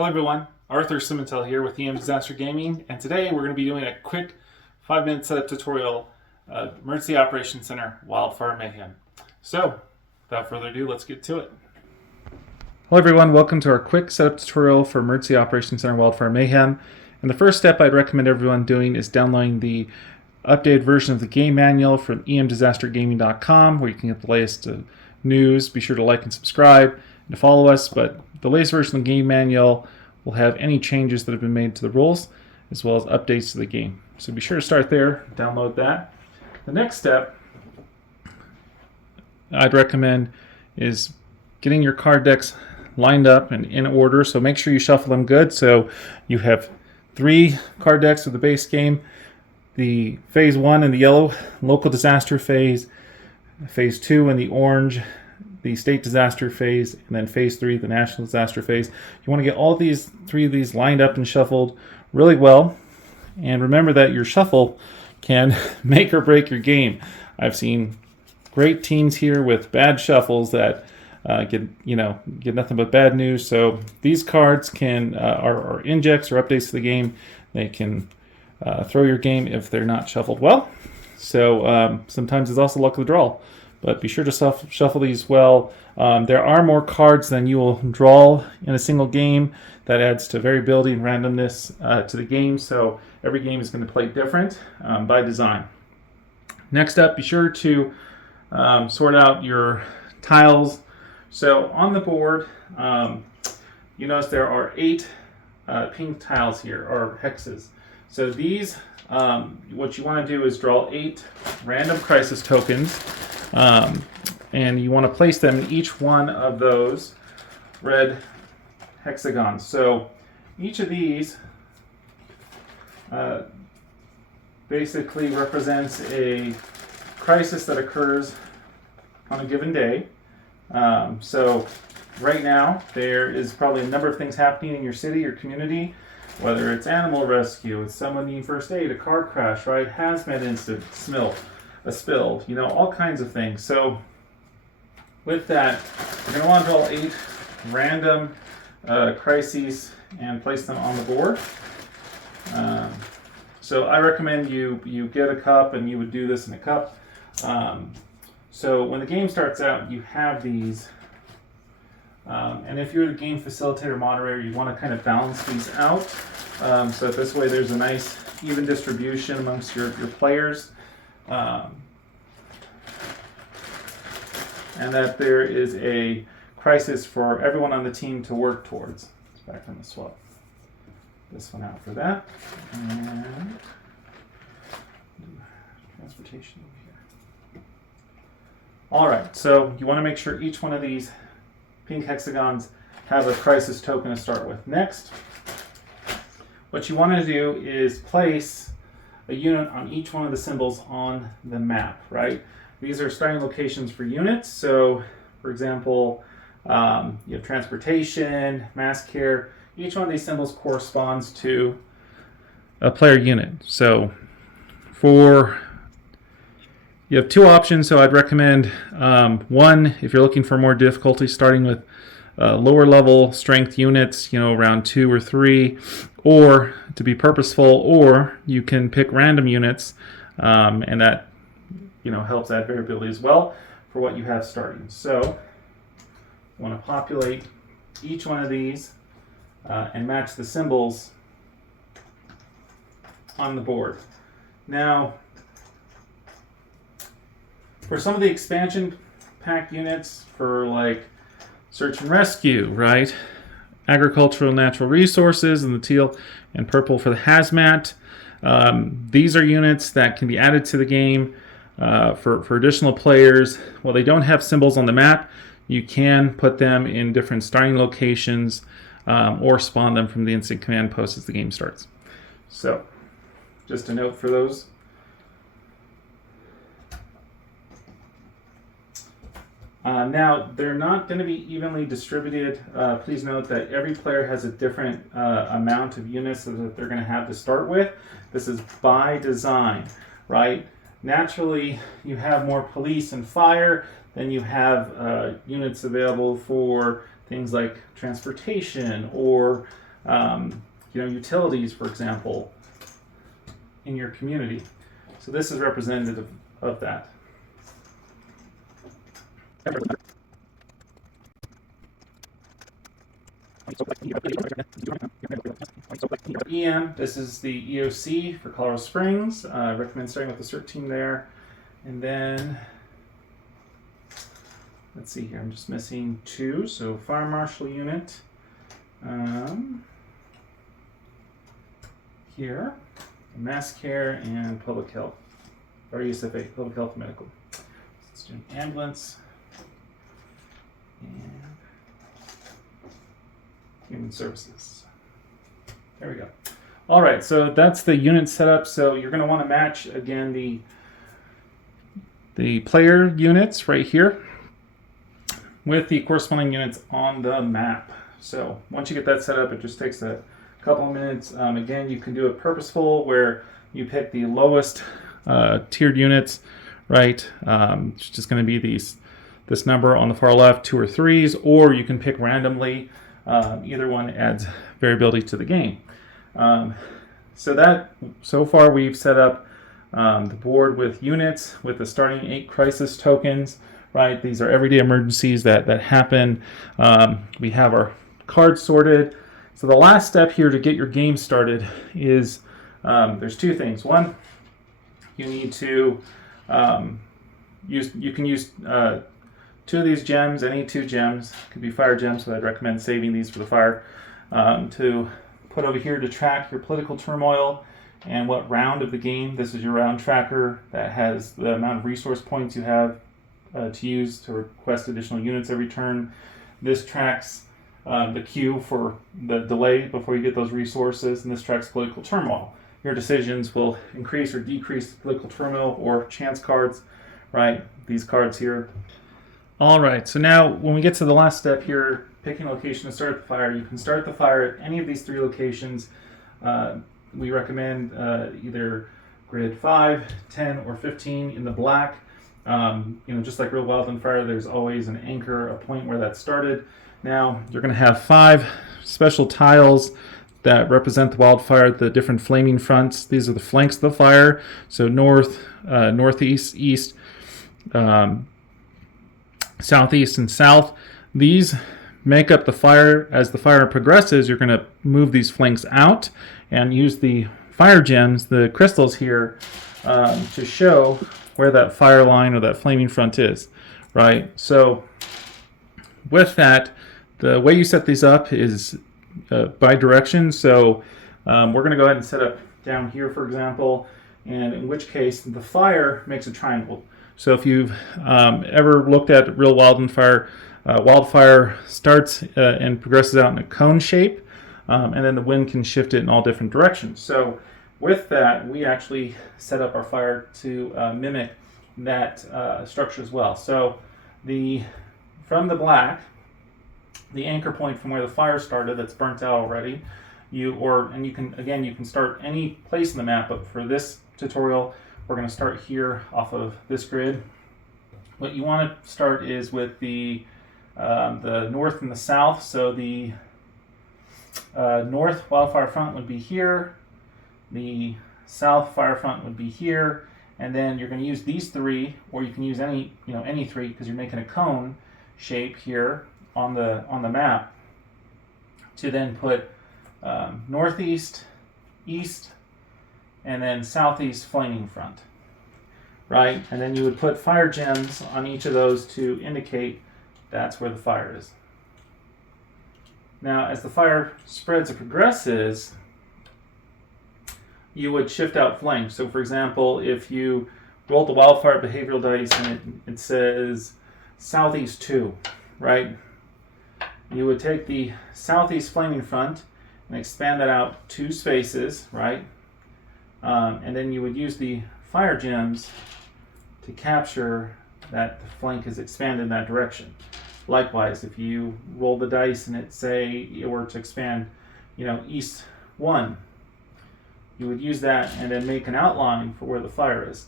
Hello everyone, Arthur Simontel here with EM Disaster Gaming, and today we're going to be doing a quick 5-minute setup tutorial of Emergency Operations Center Wildfire Mayhem. So, without further ado, let's get to it. Hello everyone, welcome to our quick setup tutorial for Emergency Operations Center Wildfire Mayhem. And the first step I'd recommend everyone doing is downloading the updated version of the game manual from emdisastergaming.com, where you can get the latest news. Be sure to like and subscribe and to follow us, but the latest version of the game manual will have any changes that have been made to the rules, as well as updates to the game. So be sure to start there, download that. The next step I'd recommend is getting your card decks lined up and in order, so make sure you shuffle them good. So you have 3 card decks for the base game, the phase 1 in the yellow, local disaster phase, phase 2 in the orange, the state disaster phase, and then phase 3, the national disaster phase. You want to get all 3 of these lined up and shuffled really well. And remember that your shuffle can make or break your game. I've seen great teams here with bad shuffles that get nothing but bad news. So these cards are injects or updates to the game. They can throw your game if they're not shuffled well. So sometimes it's also luck of the draw. But be sure to shuffle these well. There are more cards than you will draw in a single game. That adds to variability and randomness to the game, so every game is going to play different by design. Next up, be sure to sort out your tiles. So on the board, you notice there are 8 pink tiles here, or hexes. So these, what you want to do is draw 8 random crisis tokens. And you want to place them in each one of those red hexagons. So each of these basically represents a crisis that occurs on a given day. So right now there is probably a number of things happening in your city or community, whether it's animal rescue, it's someone needing first aid, a car crash, right? Hazmat incident, a spill, all kinds of things. So with that, you're going to want to draw 8 random crises and place them on the board. So I recommend you get a cup, and you would do this in a cup. So when the game starts out, you have these. And if you're the game facilitator moderator, you want to kind of balance these out. So this way there's a nice even distribution amongst your players. And that there is a crisis for everyone on the team to work towards. Let's back on the swap this one out for that. And transportation over here. All right, so you want to make sure each one of these pink hexagons has a crisis token to start with. Next, what you want to do is place a unit on each one of the symbols on the map, right? These are starting locations for units. So, for example, you have transportation, mass care. Each one of these symbols corresponds to a player unit. So, you have 2 options. So, I'd recommend one, if you're looking for more difficulty, starting with lower level strength units, around 2 or 3, or to be purposeful, or you can pick random units, and that helps add variability as well for what you have starting. So you want to populate each one of these and match the symbols on the board. Now, for some of the expansion pack units, for like search and rescue, right? Agricultural natural resources in the teal and purple for the hazmat. These are units that can be added to the game for additional players. While they don't have symbols on the map, you can put them in different starting locations or spawn them from the instant command post as the game starts. So, just a note for those. Now, they're not going to be evenly distributed. Please note that every player has a different amount of units that they're going to have to start with. This is by design, right? Naturally, you have more police and fire than you have units available for things like transportation or utilities, for example, in your community. So this is representative of that. EM, this is the EOC for Colorado Springs. I recommend starting with the CERT team there. And then, let's see here, I'm just missing 2. So Fire Marshal unit. Here, Mass Care and Public Health, or ESFA, Public Health and Medical. Let's do an ambulance and Human Services. There we go. All right, so that's the unit setup. So you're going to want to match again the player units right here with the corresponding units on the map. So once you get that set up, it just takes a couple of minutes. Again, you can do it purposeful where you pick the lowest tiered units, right? It's just going to be this number on the far left, 2 or 3s, or you can pick randomly. Either one adds variability to the game. So far we've set up the board with units with the starting 8 crisis tokens, right? These are everyday emergencies that happen. We have our cards sorted. So the last step here to get your game started is there's 2 things. One, you need to you can use 2 of these gems, any 2 gems, could be fire gems, so I'd recommend saving these for the fire, to put over here to track your political turmoil and what round of the game. This is your round tracker that has the amount of resource points you have to use to request additional units every turn. This tracks the queue for the delay before you get those resources, and this tracks political turmoil. Your decisions will increase or decrease political turmoil or chance cards, right? These cards here. All right, so now when we get to the last step here, picking a location to start the fire, you can start the fire at any of these 3 locations. We recommend either grid 5, 10, or 15 in the black. Just like real wildfire, there's always an anchor, a point where that started. Now, you're going to have 5 special tiles that represent the wildfire, the different flaming fronts. These are the flanks of the fire. So north, northeast, east, southeast, and south. These make up the fire. As the fire progresses, you're going to move these flanks out and use the fire gems, the crystals here, to show where that fire line or that flaming front is, right? So with that, the way you set these up is by direction. So we're going to go ahead and set up down here, for example, and in which case the fire makes a triangle. So if you've ever looked at real wildfire, wildfire starts and progresses out in a cone shape, and then the wind can shift it in all different directions. So with that, we actually set up our fire to mimic that structure as well. So from the black, the anchor point from where the fire started that's burnt out already, you can start any place in the map, but for this tutorial, we're going to start here off of this grid. What you want to start is with the north and the south. So the north wildfire front would be here, the south fire front would be here, and then you're going to use these 3, or you can use any 3 because you're making a cone shape here on the map to then put northeast, east, and then southeast flaming front, right? And then you would put fire gems on each of those to indicate that's where the fire is. Now, as the fire spreads and progresses, you would shift out flanks. So, for example, if you roll the wildfire behavioral dice and it says southeast 2, right? You would take the southeast flaming front and expand that out 2 spaces, right? And then you would use the fire gems to capture that the flank is expanded in that direction. Likewise, if you roll the dice and it were to expand, east 1, you would use that and then make an outline for where the fire is.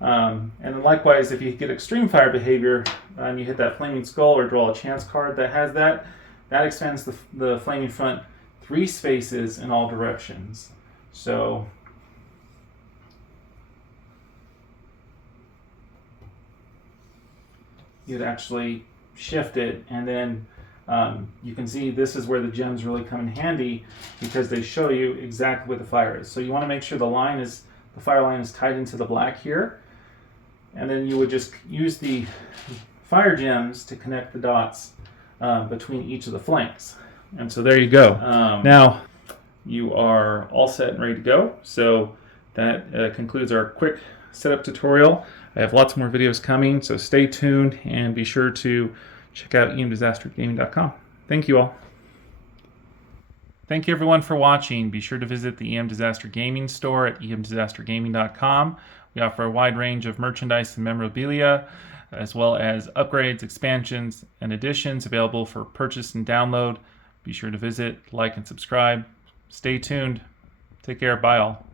And then likewise, if you get extreme fire behavior and you hit that flaming skull or draw a chance card that has that expands the flaming front 3 spaces in all directions. So you'd actually shift it, and then you can see this is where the gems really come in handy, because they show you exactly where the fire is. So you want to make sure the fire line is tied into the black here, and then you would just use the fire gems to connect the dots between each of the flanks. And so there you go. Now you are all set and ready to go. So that concludes our quick setup tutorial. I have lots more videos coming, so stay tuned and be sure to check out emdisastergaming.com. Thank you all. Thank you everyone for watching. Be sure to visit the EM Disaster Gaming store at emdisastergaming.com. We offer a wide range of merchandise and memorabilia, as well as upgrades, expansions, and additions available for purchase and download. Be sure to visit, like, and subscribe. Stay tuned. Take care. Bye all.